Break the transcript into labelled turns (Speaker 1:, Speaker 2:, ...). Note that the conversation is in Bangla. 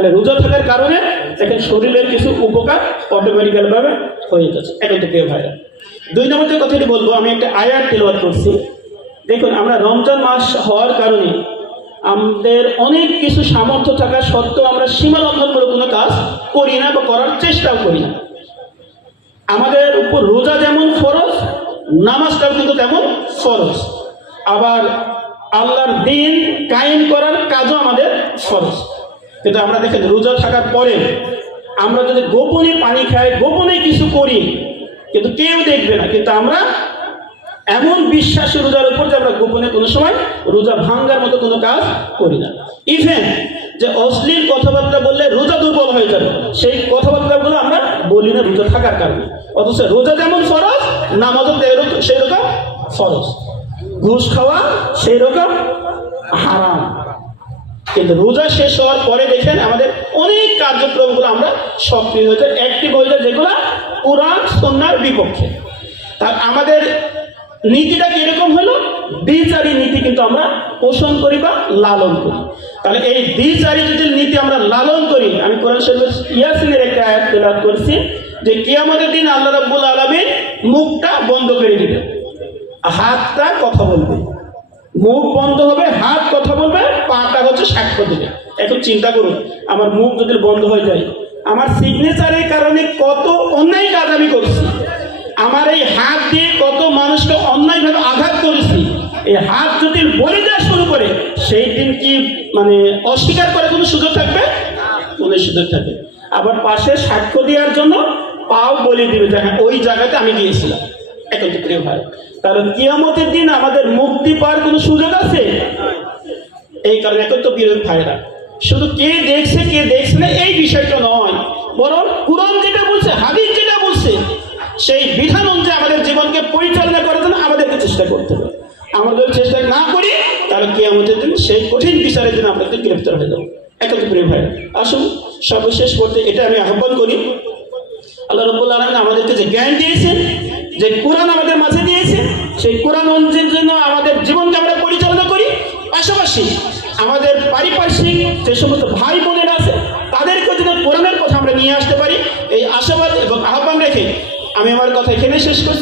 Speaker 1: তাহলে রোজা থাকার কারণে দেখেন শরীরের কিছু উপকার অটোমেটিক্যাল ভাবে হয়ে যাচ্ছে। এখন তো প্রিয় ভাইরা দুই নম্বর কথাটি বলব, আমি একটা আয়াত তেলবাদ করছি। দেখুন, আমরা রমজান মাস হওয়ার কারণে আমাদের অনেক কিছু সামর্থ্য থাকা সত্ত্বেও আমরা সীমা কোনো কাজ করি না বা করার চেষ্টাও করি না। আমাদের উপর রোজা যেমন ফরজ, নামাজটাও কিন্তু তেমন ফরজ। আবার আল্লাহর দিন কায়েম করার কাজও আমাদের ফরজ। কিন্তু আমরা দেখেন রোজা থাকার পরে আমরা যদি গোপনে পানি খাই, গোপনে কিছু করি, কিন্তু কেউ দেখবে না। কিন্তু আমরা এমন বিশ্বাস রোজার উপর যে আমরা গোপনে কোনো সময় রোজা ভাঙ্গার মতো কোনো কাজ করি না। ইভেন যে অশ্লীল কথাবার্তা বললে রোজা দুর্বল হয়ে যাবে, সেই কথাবার্তাগুলো আমরা বলি না রোজা থাকার কারণে। অথচ রোজা যেমন ফরজ, নামাজও সেই রকম ফরজ। ঘুষ খাওয়া সেই রকম হারাম। কিন্তু রোজা শেষ হওয়ার পরে দেখেন আমাদের অনেক কার্যক্রমগুলো আমরা সক্রিয় হয়েছে হয়ে যায় যেগুলো কোরআন সন্ন্যার বিপক্ষে। তার আমাদের নীতিটা কীরকম হলো? দ্বিচারী নীতি কিন্তু আমরা পোষণ করি বা লালন করি। তাহলে এই দ্বিচারী যদি নীতি আমরা লালন করি, আমি কোরআন শরীফ ইয়াসিনের একটা আয়াত তেলাওয়াত করেছি যে, কিয়ামতের দিন আল্লাহ রাব্বুল আলামিন মুখটা বন্ধ করে দিবেন। হাতটা কথা বলবে। মুখ বন্ধ হবে, হাত কথা বলবে, পাটা হচ্ছে সাক্ষ্য দেবে। এখন চিন্তা করুন, আমার মুখ যদি বন্ধ হয়ে যায়, আমার সিগনেচারের কারণে কত অন্যায় কাজ আমি করছি, আমার এই হাত দিয়ে কত মানুষকে অন্যায়ভাবে আঘাত করেছি, এই হাত যদি বলে দেওয়া শুরু করে, সেই দিন কি মানে অস্বীকার করে কোনো সুযোগ থাকবে? কোনো সুযোগ থাকবে। আবার পাশে সাক্ষ্য দেওয়ার জন্য পাও বলে দিবে যে হ্যাঁ ওই জায়গাতে আমি গিয়েছিলাম। এখন তো প্রিয় ভাই কারণ কিয়ামতের দিন আমাদের মুক্তি পাওয়ার কোনো সুযোগ আছে? এই কারণে তো প্রিয় ভাইরা শুধু কে দেখছে কে দেখছে না, এই বিষয়টা নয়, বরং কোরআন যেটা বলছে, হাদিস যেটা বলছে, সেই বিধান অনুযায়ী আমাদের জীবনকে পরিচালনা করার জন্য আমাদেরকে চেষ্টা করতে হবে। যদি চেষ্টা না করি, তাহলে কে আমাদের দিন সেই কঠিন বিচারের জন্য আমাদেরকে গ্রেফতার হয়ে যাব। তো প্রিয় ভাই আসুন, সর্বশেষ করতে এটা আমি আহ্বান করি। আল্লাহ রব্বুল আলমিন আমাদেরকে যে জ্ঞান দিয়েছেন যে কোরআন আমাদের মাঝে দিয়েছে, সেই কোরআন অনুযায়ী জন্য আমাদের জীবনকে আমরা পরিচালনা করি। পাশাপাশি আমাদের পারিপার্শ্বিক যে সমস্ত ভাই বোনেরা আছে তাদেরকে যেন কোরআনের কথা আমরা নিয়ে আসতে পারি। এই আশাবাদ এবং আহ্বান রেখে আমি আমার কথা এখানে শেষ করছি।